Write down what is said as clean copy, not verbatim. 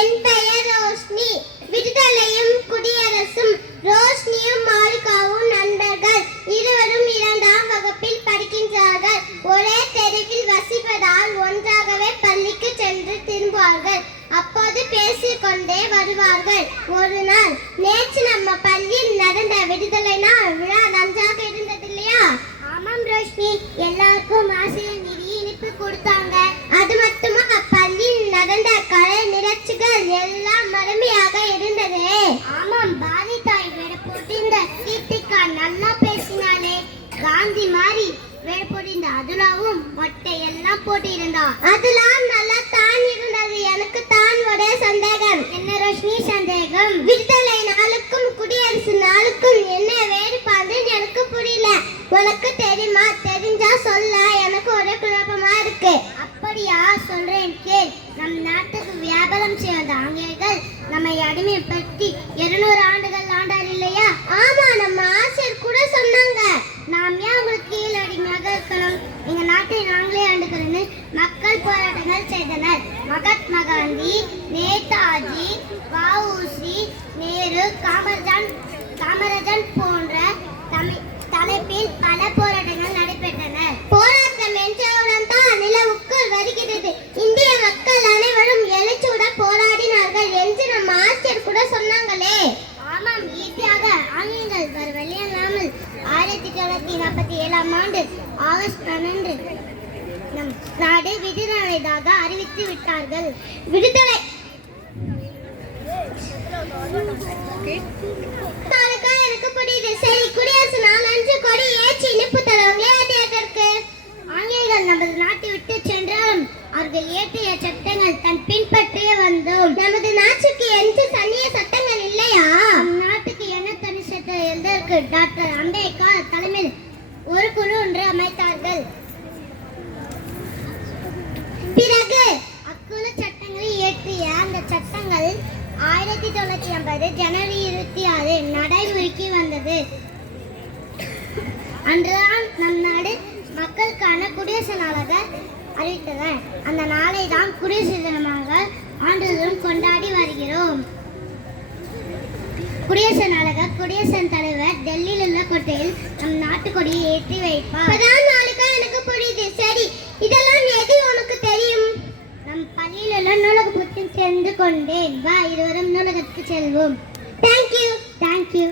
என் பெயர் ரோஷினி. விடுதலையும் குடியரசும். ரோஷினியும் மாலிகாவும் நண்பர்கள். இருவரும் 2ஆம் வகுப்பில் படிக்கின்றார்கள். ஒரே தெருவில் வசிப்பதால் ஒன்றாகவே பள்ளிக்கு சென்று திரும்புவார்கள். அப்போது பேசிக்கொண்டே வருவார்கள். ஒரு நாள், நேற்று நம்ம பள்ளியில் நடந்த விடுதலை நாள் விழா நன்றாக இருந்தது இல்லையா? ஆமாம் ரோஷினி, எல்லாருக்கும் ஆசிரியர் நிதி இனிப்பு கொடுத்தாங்க. அது மட்டுமா, பள்ளியில் நடந்த கலை நிகழ்ச்சிகள் எல்லாம் அருமையாக இருந்தது. ஆமாம், பாரதி தாய் வேட போட்டிருந்த கீர்த்திகா நல்லா பேசினாலே. காந்தி மாதிரி வேட போட்டிருந்த அதுலாவும் மொட்டை எல்லாம் போட்டிருந்தா. அதுலாம் நல்லா தான் இருந்தது. எனக்கு தான் ஒரே சந்தேகம். என்ன ரோஷினி சந்தேகம்? விடுதலை நாளுக்கும் குடியரசு நாளுக்கும் என்ன வேறுபாடு எனக்கு புரியல. உனக்கு தெரியுமா? தெரிஞ்சா சொல்ல, எனக்கு ஒரே குழப்பமா இருக்கு. அப்படியா? சொல்றேன் கேள். நம் நாட்டுக்கு வியாபாரம் செய்ய வந்த ஆங்கிலேயர்கள் நம்மை அடிமைப்படுத்தி 200 ஆண்டுகள் ஆண்டார் இல்லையா? ஆமா, நம்ம ஆசிரியர் கூட சொன்னாங்க. நாம் ஏன் உங்களுக்கு கீழ் அடிமையாக இருக்கணும்? எங்க நாட்டை நாங்களே ஆண்டுகிறோன்னு மக்கள் போராட்டங்கள் செய்தனர். மகாத்மா காந்தி, நேதாஜி, வ.உ.சி., நேரு, காமராஜன் போன்ற தலைப்பில் பல போராட்டங்கள் நடைபெற்றன. போராட்டம் என்றவுடன் தான் நிலவுக்குள் வருகிறது. இந்திய மக்கள் அனைவரும் எழுச்சியுடன் போராடினார்கள் என்று நம் ஆசிரியர் கூட சொன்னாங்களே. ஆமாம், ஈஸியாக ஆங்கிலேயர்கள் வர வழியில்லாமல் 1947ஆம் ஆண்டு ஆகஸ்ட் 12 நம் நாடு விடுதலையாக அறிவித்து விட்டார்கள். விடுதலை எனக்கு புரியுது. சரி, குடியரசு நாள் அன்று கொடி ஏற்றி இனிப்பு தருவாங்களே, அது எதற்கு? ஆங்கிலேயர்கள் நமது நாட்டை விட்டு சென்றாலும் அவர்கள் இயற்றிய சட்டங்கள் தன் பின்பற்றியே வந்தோம். நமது நாட்டுக்கு எந்த தனிய சட்டங்கள் இல்லையா? நாட்டுக்கு என்ன தனி சட்டம் எழுதற்கு டாக்டர் அம்பேத்கர் தலைமையில் ஒரு குழு ஒன்று அமைத்தார்கள். பிறகு அக்குழு சட்டங்களை இயற்றிய அந்த சட்டங்கள் 1950 ஜனவரி 26 நடைமுறைக்கு வந்தது. அன்றுதான் நம் நாடு மக்களுக்கான குடியரசு நாளாக அறிவித்தனர். அந்த நாளை தான் குடியரசு தினமாக ஆண்டுதோறும் கொண்டாடி வருகிறோம். குடியரசு நாளாக குடியரசுத் தலைவர் டெல்லியில் உள்ள கோட்டையில் நம் நாட்டு கொடியை ஏற்றி வைப்பார். எனக்கு புரியுது. சரி, இதெல்லாம் எது உனக்கு தெரியும்? நம் பள்ளியில் உள்ள நூலக புத்தகம் சென்று கொண்டேன். வா, இருவரும் நூலகத்துக்கு செல்வோம். தேங்க்யூ.